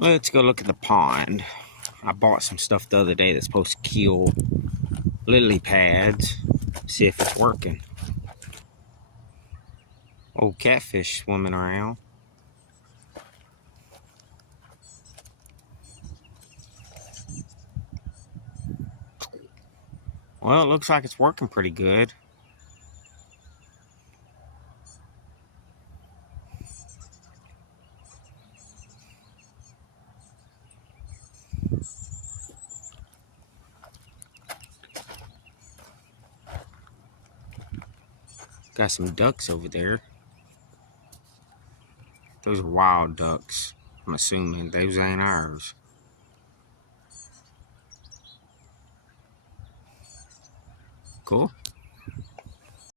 Let's go look at the pond. I bought some stuff the other day that's supposed to kill lily pads. See if it's working. Old catfish swimming around. Well, it looks like it's working pretty good. Got some ducks over there. Those are wild ducks. I'm assuming those ain't ours. Cool.